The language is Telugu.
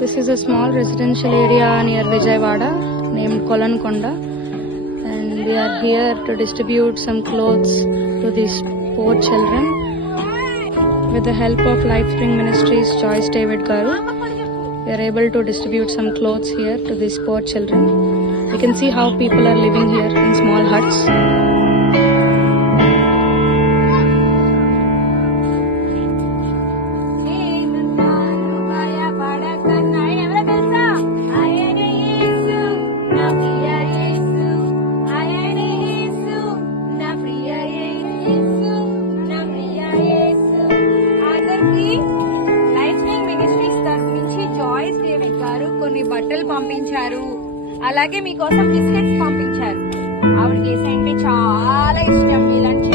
This is a small residential area near Vijayawada named Kolankonda, and we are here to distribute some clothes to these poor children with the help of Lifespring Ministries Joyce David Garu. We are able to distribute some clothes here to these poor children. You can see how people are living here in small huts. కొన్ని బట్టలు పంపించారు, అలాగే మీకోసం బిస్కెట్స్ పంపించారు. ఆవిడకి అంటే చాలా ఇష్టం ఇలాంటి